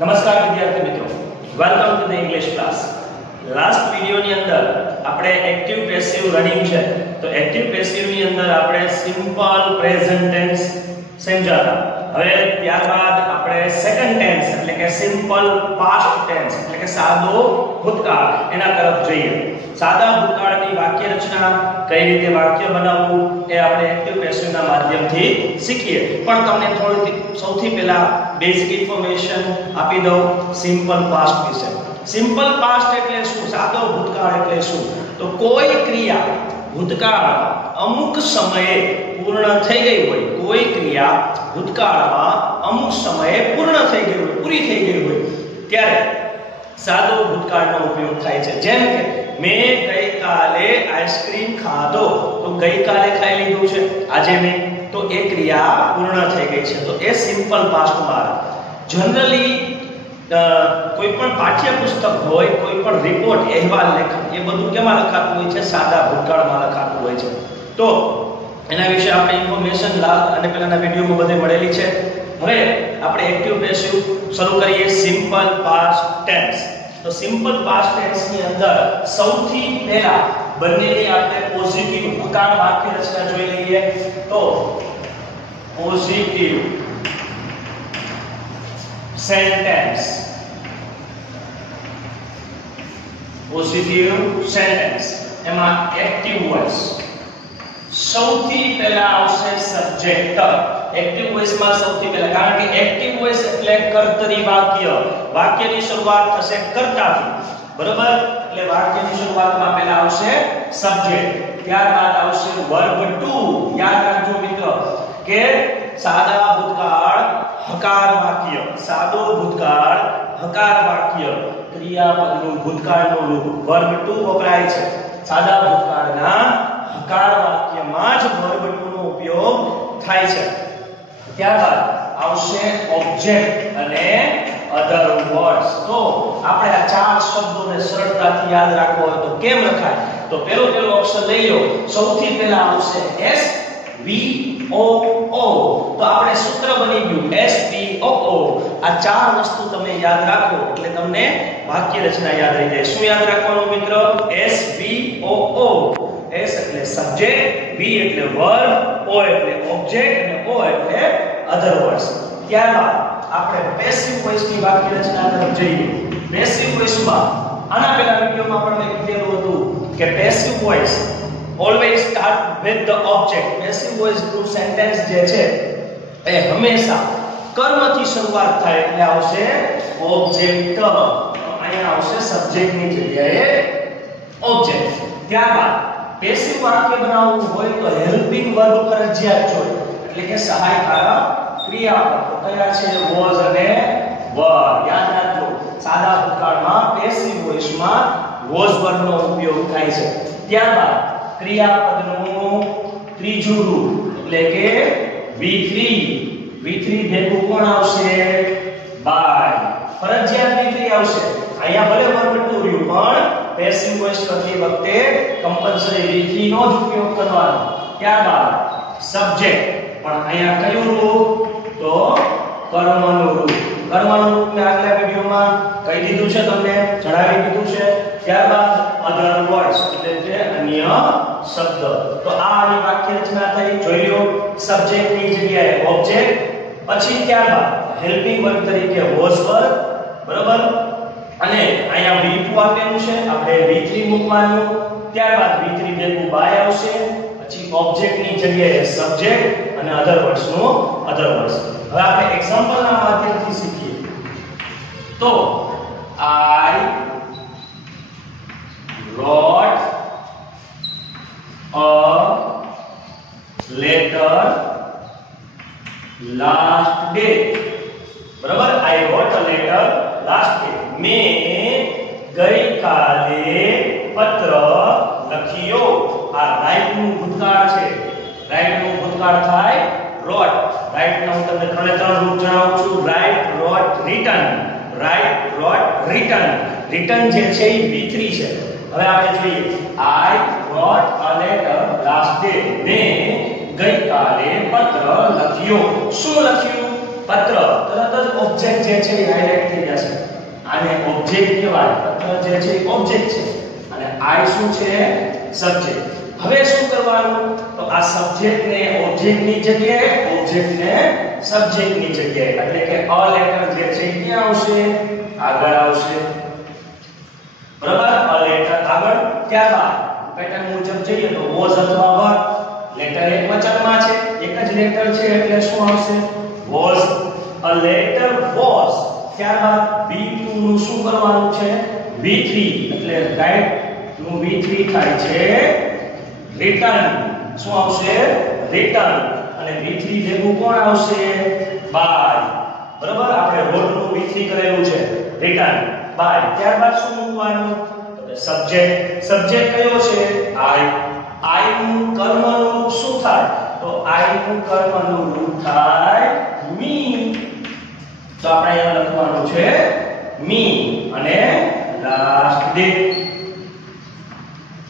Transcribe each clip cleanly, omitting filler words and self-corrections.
નમસ્કાર વિદ્યાર્થી મિત્રો, welcome to the English class. Last વિડિયોની અંદર આપણે એક્ટિવ પેસિવ રનિંગ છે, તો એક્ટિવ પેસિવ ની અંદર આપણે સિમ્પલ પ્રેઝન્ટ ટેન્સ સમજાતા. હવે ત્યારબાદ આપણે સેકન્ડ ટેન્સ એટલે કે સિમ્પલ પાસ્ટ ટેન્સ એટલે કે સાદો ભૂતકાળ એના તરફ જઈએ. સાદા ભૂતકાળની વાક્ય રચના, કઈ રીતે વાક્ય બનાવવું એ આપણે એક્ટિવ પેસિવના માધ્યમથી શીખીએ. પણ તમને થોડી સૌથી પહેલા બેઝિક ઇન્ફોર્મેશન આપી દઉં સિમ્પલ પાસ્ટ વિશે. સિમ્પલ પાસ્ટ એટલે શું? સાદો ભૂતકાળ એટલે શું? તો કોઈ ક્રિયા ભૂતકાળમાં અમુક સમયે પૂર્ણ થઈ ગઈ હોય, કોઈ ક્રિયા ભૂતકાળમાં અમુક સમયે પૂર્ણ થઈ ગઈ હોય, પૂરી થઈ ગઈ હોય, ત્યારે સાદો ભૂતકાળનો ઉપયોગ થાય છે. જેમ કે મેં ગઈકાલે આઈસ્ક્રીમ ખાધો, તો ગઈકાલે ખાઈ લીધું છે, આજે નહીં, તો એ ક્રિયા પૂર્ણ થઈ ગઈ છે, તો એ સિમ્પલ પાસ્ટમાં. જનરલી કોઈ પણ પાઠ્યપુસ્તક હોય, કોઈ પણ રિપોર્ટ, અહેવાલ, લેખન, એ બધું કેમાં લખાતું હોય છે? સાદા ભૂતકાળમાં લખાતું હોય છે. તો એના વિશે આપણે ઇન્ફોર્મેશન અને પહેલાના વિડિયોમાં બધે મળેલી છે. હવે આપણે એક્ટિવ પેસિવ શરૂ કરીએ. Simple past tense. તો સિમ્પલ પાસ્ટ ટેન્સ ની અંદર સૌથી પહેલા બંનેની આપણે પોઝિટિવ હકાર વાક્ય રચના જોઈ લઈએ. તો પોઝિટિવ સેન્ટેન્સ, પોઝિટિવ સેન્ટેન્સ એમાં એક્ટિવ વોઇસ સૌથી પહેલા આવશે. સબ્જેક્ટ એક્ટિવ વોઇસ માં સૌથી પહેલા, કારણ કે એક્ટિવ વોઇસ એટલે કર્તરી વાક્ય. વાક્યની શરૂઆત થશે કર્તાથી, બરોબર? એટલે વાક્યની શરૂઆતમાં પહેલા આવશે સબ્જેક્ટ, ત્યારબાદ આવશે વર્બ ટુ. યાદ રાખજો મિત્રો કે સાદા ભૂતકાળ હકાર વાક્ય, સાદો ભૂતકાળ હકાર વાક્ય, ક્રિયાપદનું ભૂતકાળનું રૂપ વર્બ ટુ વપરાય છે. સાદા ભૂતકાળના હકાર વાક્યમાં જ વર્બ ટુ નો ઉપયોગ થાય છે. ત્યારબાદ આવશે ઓબ્જેક્ટ અને અધર વર્ડ્સ. તો આપણે આ ચાર શબ્દોને સરળતાથી યાદ રાખવો હોય તો કેમ લખાય? તો પેલો અક્ષર લઈ લો. સૌથી પહેલા આવશે S V O O. તો આપણે સૂત્ર બની ગયું S V O O. આ ચાર વસ્તુ તમે યાદ રાખો એટલે તમને વાક્ય રચના યાદ રહી જાય. શું યાદ રાખવાનું મિત્રો? S V O O. S એટલે સબ્જેક્ટ, V એટલે વર્બ, O એટલે ઓબ્જેક્ટ અને O એટલે અધર વર્ડ્સ. ત્યારબાદ આપણે પેસિવ વોઇસ ની વાક્ય રચના તરફ જઈએ. પેસિવ વોઇસમાં આના પહેલા વિડિયોમાં આપણે કીધેલું હતું કે passive voice always start with the object. Passive voice નું સેન્ટેન્સ જે છે એ હંમેશા કર્મથી શરૂઆત થાય એટલે આવશે ઓબ્જેક્ટ. અહીંયા આવશે સબ્જેક્ટ ની જગ્યાએ ઓબ્જેક્ટ. ત્યારબાદ પેસિવ વાક્ય બનાવવું હોય તો હેલ્પિંગ વર્બ ફરજિયાત જોઈએ, એટલે કે સહાયકારક ક્રિયાપદ કયા છે? was અને were. યાદ રાખજો સાદા ભૂતકાળમાં પેસિવ વોઇસમાં was were નો ઉપયોગ થાય છે. ત્યારબાદ ક્રિયાપદનું ત્રીજું રૂપ એટલે કે V3. V3 ભેગું કોણ આવશે? by. ફરજિયાત V3 આવશે. અહીંયા ભલે વર્બ ટુ રહ્યું પણ પેસિવ વોઇસ કરતી વખતે કમ્પલસરી V3 નો જ ઉપયોગ કરવાનો. ત્યારબાદ સબ્જેક્ટ, પણ અહીંયા કયું રૂપ? તો કર્મનું રૂપ. કર્મનું રૂપ મેં આગલા વિડિયોમાં કહી દીધું છે, તમને જણાવી દીધું છે. ત્યારબાદ અધર વર્ડ્સ એટલે કે અન્ય શબ્દ. તો આ આની વાક્ય રચના થઈ, જોઈ લો. સબ્જેક્ટ ની જગ્યાએ ઓબ્જેક્ટ, પછી ત્યારબાદ હેલ્પિંગ વર્બ તરીકે was were, બરોબર? અને અહીંયા V2 આપેલું છે, આપણે V3 મૂકવાનું. ત્યારબાદ V3 ભેગું by આવશે, પછી ઓબ્જેક્ટ ની જગ્યાએ સબ્જેક્ટ અને અધર વર્ડ્સ નો અધર વર્ડ્સ. હવે આપણે એક્ઝામ્પલ ના માધ્યમથી શીખીએ. તો I wrote a letter last day. બરાબર? I wrote a letter last day. મેં ગઈકાલે પત્ર લખ્યો. આ રાઈટ નું ભૂતકાળ છે. રાઈટ નું ભૂતકાળ થાય wrote. રાઈટ નું હું તમને ત્રણ રૂપ જણાવું છું. Right, wrote, written. Right, wrote, written. written જે છે એ V3 છે. હવે આપણે જોઈએ. I wrote a letter last day. મેં ગઈકાલે પત્ર લખ્યો. શું લખ્યું? પત્ર, તરત જ ઓબ્જેક્ટ જે છે એ હાઇલાઇટ થઈ જશે. આને ઓબ્જેક્ટ કહેવાય. પત્ર જે છે એ ઓબ્જેક્ટ છે અને આઈ શું છે? સબ્જેક્ટ. હવે શું કરવાનું? તો આ સબ્જેક્ટ ને ઓબ્જેક્ટ ની જગ્યાએ, ઓબ્જેક્ટ ને સબ્જેક્ટ ની જગ્યાએ, એટલે કે અ લેટર જે છે એ ક્યાં આવશે? આગળ આવશે. બરાબર? અ લેટર આગળ. ત્યારબાદ પેટર્ન મુજબ જઈએ તો વોઝ અથવા વર. લેટર એક વચનમાં છે, એક જ લેટર છે એટલે શું આવશે? વોઝ. A letter was. ત્યારબાદ V2 નું શું કરવાનું છે? V3 એટલે રાઈટ નું V3 થાય છે રિટર્ન. શું આવશે? રિટર્ન. અને V3 ભેગું કોણ આવશે? બાય. બરાબર? આપણે રોડ નું V3 કરેલું છે રિટર્ન બાય. ત્યારબાદ શું મૂકવાનું? તો સબ્જેક્ટ. સબ્જેક્ટ કયો છે? આઈ. આઈ નું કર્મનું રૂપ શું થાય? તો આઈ નું કર્મનું રૂપ થાય મી. તો આપણે અહીંયા લખવાનું છે મી અને લાસ્ટ ડે.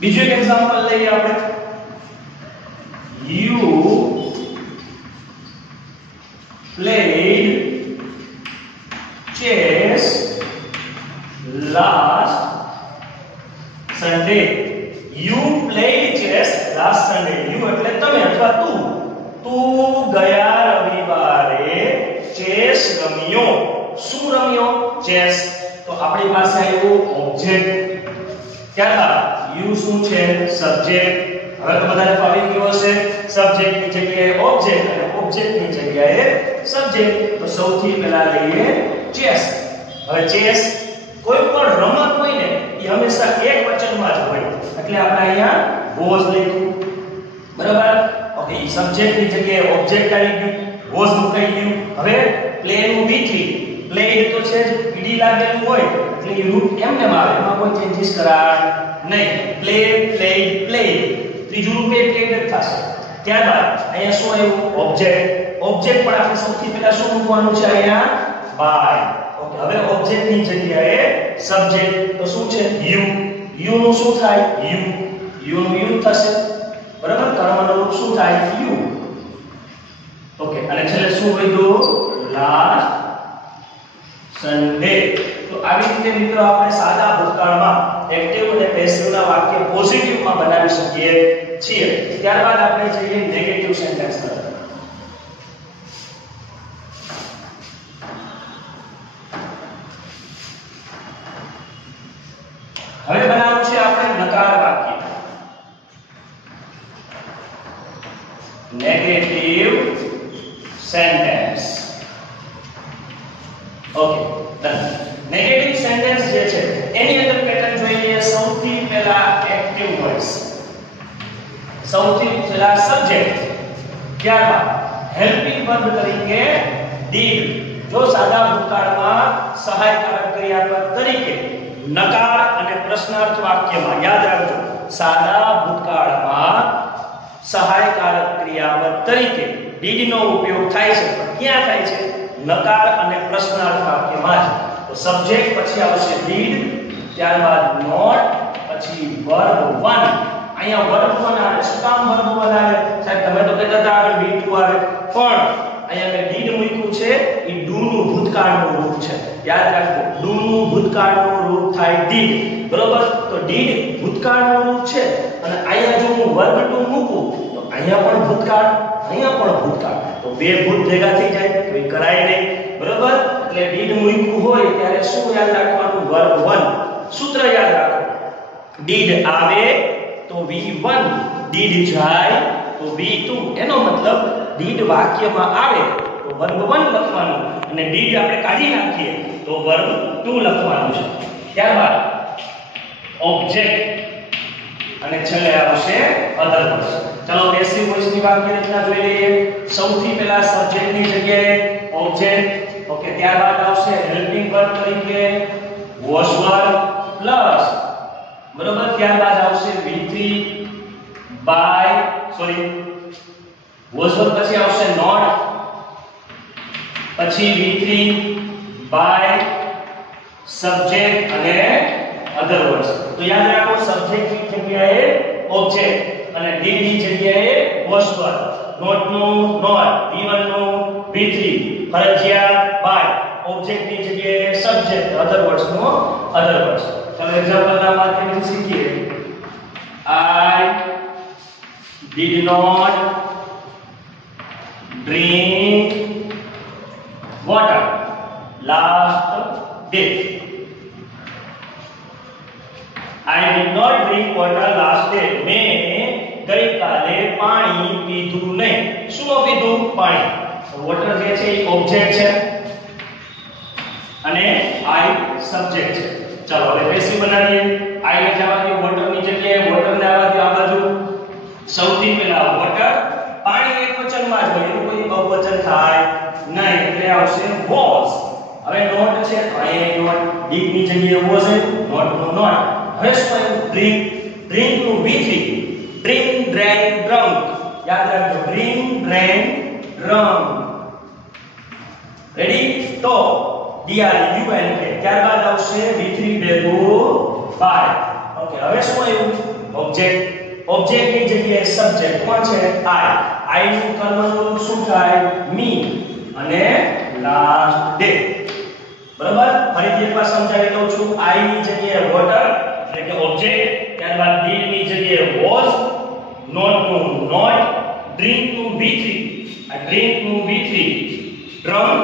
બીજું એક એક્ઝામ્પલ લઈએ આપણે. You played chess last Sunday. You played chess last Sunday. You એટલે તમે અથવા તું. તું ગયા રવિવારે ચેસ રમ્યો. શું રમ્યો? ચેસ. તો આપણી પાસે આવ્યું ઓબ્જેક્ટ. ત્યારબાદ યુ શું છે? સબ્જેક્ટ. હવે તો બધાને ફાવી ગયો હશે. સબ્જેક્ટ ની જગ્યાએ ઓબ્જેક્ટ અને ઓબ્જેક્ટ ની જગ્યાએ સબ્જેક્ટ. તો સૌથી પહેલા લઈએ ચેસ. હવે ચેસ કોઈ પણ રમત હોય ને એ હંમેશા એક વચનમાં જ હોય એટલે આપણે અહીંયા વોઝ લખ્યું. બરાબર? ઓકે. સબ્જેક્ટ ની જગ્યાએ ઓબ્જેક્ટ આવી ગયું, વોઝ મુકાઈ ગયું. હવે પ્લે નું V3. પ્લેડ તો છે જ, ઈડી લાગેલું હોય એટલે એ રૂપ એમને આવે, એમાં કોઈ ચેન્જીસ કરાય નહીં. Played, played, played. ત્રીજું રૂપ એ પ્લેડ જ થશે. ત્યારબાદ અહીંયા શું આવ્યું? ઓબ્જેક્ટ. ઓબ્જેક્ટ પણ આપણે સૌથી પહેલા શું મૂકવાનું છે? અહીંયા બાય. ઓકે. હવે ઓબ્જેક્ટ ની જગ્યાએ સબ્જેક્ટ. તો શું છે? યુ. યુ નું શું થાય? યુ. યુ નું યુ થશે. બરાબર? કર્મનું રૂપ શું થાય? યુ. ઓકે. અને છેલ્લે શું વધ્યું? Last Sunday. તો આવી રીતે મિત્રો આપણે સાદા ભૂતકાળમાં એક્ટિવ અને પેસિવના વાક્ય પોઝિટિવમાં બનાવી શકીએ છીએ. ત્યારબાદ આપણે જઈએ નેગેટિવ સેન્ટેન્સ તરફ. હવે બનાવવું છે આપણે નકાર વાક્ય. Negative sentence. Okay. Done. Negative sentence જે છે એની અંદર પેટર્ન જોઈ લઈએ. સૌથી પહેલા એક્ટિવ વોઇસ, સૌથી પહેલા સબ્જેક્ટ, ત્યારબાદ હેલ્પિંગ વર્બ તરીકે ડીડ. જો સાદા ભૂતકાળમાં સહાયકારક ક્રિયાપદ તરીકે નકાર અને પ્રશ્નાર્થ વાક્યમાં યાદ રાખજો, સાદા ભૂતકાળમાં સહાયકારક ક્રિયાપદ તરીકે ડીડ નો ઉપયોગ થાય છે. પણ ક્યાં થાય છે? નકાર અને પ્રશ્નાર્થ વાક્યમાં જ. તો સબ્જેક્ટ પછી આવશે ડીડ, ત્યારબાદ નોટ, પછી વર્બ 1. અહીંયા વર્બ 1 આવે. શું કામ વર્બ 1 આવે? સાહેબ તમે તો કહેતા હતા આગળ V2 આવે, પણ અહીંયા મેં ડીડ મૂક્યું છે. એ ડુ નું ભૂતકાળનું રૂપ છે. યાદ રાખજો, ડુ નું ભૂતકાળનું રૂપ થાય ડીડ. બરોબર? તો ડીડ ભૂતકાળનું રૂપ છે અને અહીંયા જો હું વર્બ 2 મૂકું તો અહીંયા પણ ભૂતકાળ, અહીંયા પણ ભૂતકાળ. તો બે ભૂત ભેગા થઈ જાય તો એ કરાય નહીં. બરોબર? એટલે ડીડ મૂક્યું હોય ત્યારે શું યાદ રાખવાનું? વર્બ 1. સૂત્ર યાદ રાખો. ડીડ આવે તો V1, ડીડ જાય તો V2. એનો મતલબ ડીડ વાક્યમાં આવે તો વર્બ 1 લખવાનું અને ડીડ આપણે કાઢી નાખીએ તો વર્બ 2 લખવાનું છે. ત્યારબાદ ઓબ્જેક્ટ અને છેલ્લે આવશે અધર વર્બ્સ. ચલો પેસિવ વોઇસ ની વાક્ય રચના જોઈ લઈએ. સૌથી પહેલા સબ્જેક્ટ ની જગ્યાએ ઓબ્જેક્ટ. ઓકે. ત્યારબાદ આવશે હેલ્પિંગ વર્બ તરીકે વોઝ વર્બ પ્લસ. બરોબર? ત્યારબાદ આવશે V3 by, sorry, was verb પછી આવશે નોટ, પછી V3 બાય સબ્જેક્ટ અને અધર વર્બ્સ. તો યાદ રાખો, સબ્જેક્ટ ની જગ્યાએ ઓબ્જેક્ટ અને ડીડ ની જગ્યાએ વોઝ વર્બ. નોટ નું નોટ, V1 નું V3, ફરજિયાત બાય ઓબ્જેક્ટ ની જગ્યાએ સબ્જેક્ટ અધર વર્ડ્સ નો અધર વર્ડ્સ. ચાલો એક્ઝામ્પલ ના માધ્યમથી શીખીએ. I did not drink water last day. I did not drink water last day. મેં ગઈકાલે પાણી પીધું નહીં. શું પીધું? પાણી. વોટર જે છે એ ઓબ્જેક્ટ છે અને I સબ્જેક્ટ છે. ચાલો હવે પેસિવ બનાવીએ. I ને જવા દો વોટર ની જગ્યાએ વોટર ને આવવા દો આ બાજુ. સૌથી પહેલા વોટર પાણી એકવચનમાં જ હોય, એનું કોઈ બહુવચન થાય નહીં એટલે આવશે was. હવે નોટ છે તો અહીંયા નોટ ડીપ ની જગ્યાએ was છે, નોટ નો નોટ. હવે શું આવ્યું? ડ્રિંક. ડ્રિંક નું V3 ડ્રિંક ડ્રેન્ક ડ્રંક. યાદ રાખજો ડ્રિંક ડ્રેન્ક ડ્રંક. રેડી? તો DRUNK ત્યારબાદ આવશે V3 ભેગું by. ઓકે હવે શું આવ્યું? ઓબ્જેક્ટ. ઓબ્જેક્ટ ની જગ્યાએ સબ્જેક્ટ કોણ છે? I નું કર્મનું રૂપ શું થાય? me અને લાસ્ટ ડે. બરાબર? ફરીથી એકવાર સમજાવી દઉં છું. I ની જગ્યાએ વોટર એટલે કે ઓબ્જેક્ટ, ત્યારબાદ did ની જગ્યાએ was, not નું not, drink નું V3 આ drink નું V3 drunk,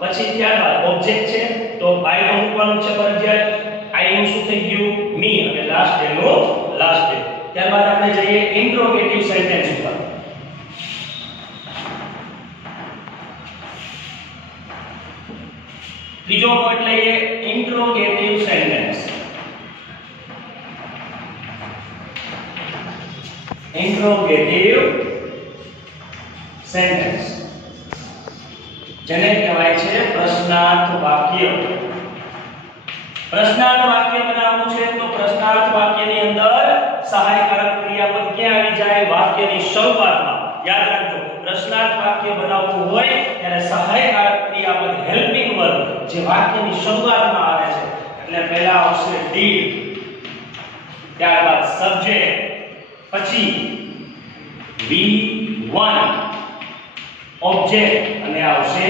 પછી ત્યારબાદ ઓબ્જેક્ટ છે તો by નું મૂકવાનું છે ફરજિયાત. I નું શું થઈ ગયું? me અને લાસ્ટ ડે નું લાસ્ટ ડે. ત્યારબાદ આપણે જઈએ ઇન્ટ્રોગેટિવ સેન્ટેન્સ ઉપર. ત્રીજો પોઈન્ટ લઈએ ઇન્ટ્રોગેટિવ સેન્ટેન્સ. ઇન્ટ્રોગેટિવ સેન્ટેન્સ જેને કહેવાય છે પ્રશ્નાર્થ વાક્ય. પ્રશ્નાર્થ વાક્ય બનાવવું છે તો પ્રશ્નાર્થ વાક્યની અંદર સહાયકારક ક્રિયાપદ ક્યાં આવી જાય? વાક્યની શરૂઆતમાં. યાદ રાખજો પ્રશ્નાર્થ વાક્ય બનાવવું હોય ત્યારે સહાયકારક ક્રિયાપદ હેલ્પિંગ વર્બ જે વાક્યની શરૂઆતમાં આવે છે એટલે પહેલા આવશે did, ત્યારબાદ સબ્જેક્ટ, પછી V1 ઓબ્જેક્ટ અને આવશે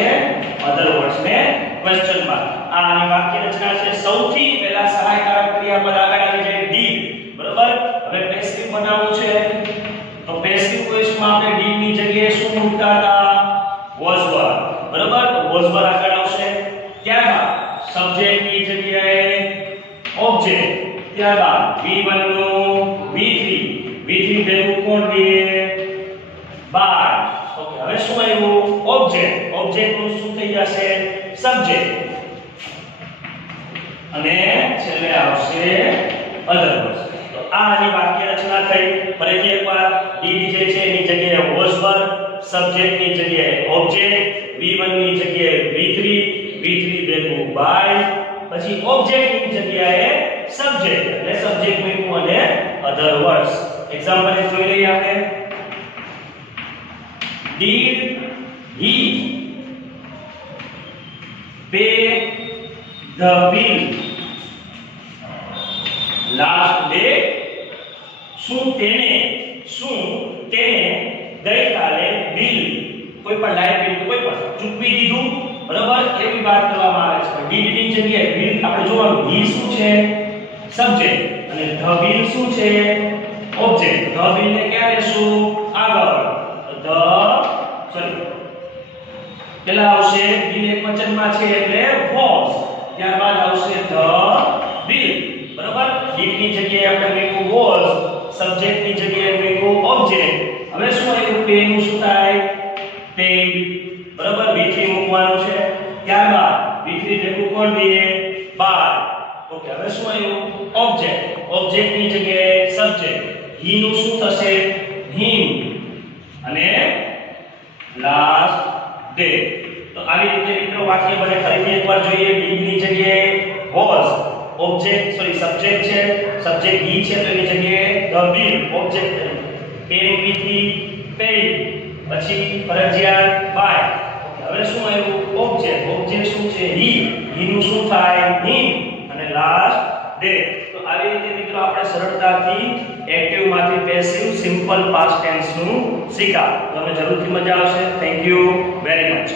અધર વર્ડ્સ ને ક્વેશ્ચન માર્ક. આની વાક્ય રચના છે. સૌથી પહેલા સહાયકારક ક્રિયાપદ આગળ આવી જાય did. બરાબર? હવે પેસિવ બનાવવું છે તો પેસિવ વોઇસમાં આપણે did ની જગ્યાએ શું મૂકતા હતા? was were. બરાબર? તો was were આગળ આવશે. ત્યારબાદ સબ્જેક્ટ ની જગ્યાએ ઓબ્જેક્ટ, ત્યારબાદ V1 નું V3 ભેગું કોણ દે? by. ઓકે હવે શું આવ્યું? ઓબ્જેક્ટ. ઓબ્જેક્ટ નું શું થઈ જશે? સબ્જેક્ટ અને છેલ્લે આવશે અધર વર્ડ્સ. તો આની વાક્ય રચના થઈ. ફરીથી એકવાર did જે છે એની જગ્યાએ was were, સબ્જેક્ટ ની જગ્યાએ ઓબ્જેક્ટ, V1 ની જગ્યાએ V3 ભેગું by, પછી ઓબ્જેક્ટ ની જગ્યાએ સબ્જેક્ટ એટલે સબ્જેક્ટ મૂક્યું અને અધર વર્ડ્સ. એક્ઝામ્પલ જોઈ લઈએ આપણે. Did he pay the bill last day? શું તેને ગઈકાલે બિલ કોઈ પણ લાઇટ બિલ કોઈ પણ ચૂકવી દીધું? બરાબર? એવી વાત કરવામાં આવે છે. did ની જગ્યાએ બિલ આપણે જોવાનું he શું છે? સબ્જેક્ટ અને the bill શું છે? ઓબ્જેક્ટ. the bill ને ક્યાં લેશું? આગળ. પહેલા આવશે બિલ એકવચનમાં છે એટલે was, ત્યારબાદ આવશે the bill. બરાબર? did ની જગ્યાએ આપણે મૂક્યું was, સબ્જેક્ટ ની જગ્યાએ મૂક્યું ઓબ્જેક્ટ. હવે શું આવ્યું? pay નું શું થાય? paid. બરાબર? V3 મૂકવાનું છે, ત્યારબાદ V3 ભેગું કોણ દે? by. ઓકે હવે શું આવ્યું? ઓબ્જેક્ટ. ઓબ્જેક્ટ ની જગ્યાએ સબ્જેક્ટ, he નું શું થશે? him અને લાસ્ટ ડે. તો આવી રીતે મિત્રો વાક્ય બને. ફરીથી એકવાર જોઈએ. did ની જગ્યાએ was, ઓબ્જેક્ટ સબ્જેક્ટ છે, સબ્જેક્ટ he છે તો એની જગ્યાએ the bill ઓબ્જેક્ટ તરીકે, pay નું V3 paid, પછી ફરજિયાત by. ઓકે હવે શું આવ્યું? ઓબ્જેક્ટ. ઓબ્જેક્ટ શું છે? he નું શું થાય? him અને લાસ્ટ ડે. તો આવી રીતે મિત્રો આપણે સરળતાથી એક્ટિવ માંથી પેસિવ સિમ્પલ પાસ્ટ ટેન્સ નું શીખ્યા. તો તમને જરૂરથી મજા આવશે. Thank you very much.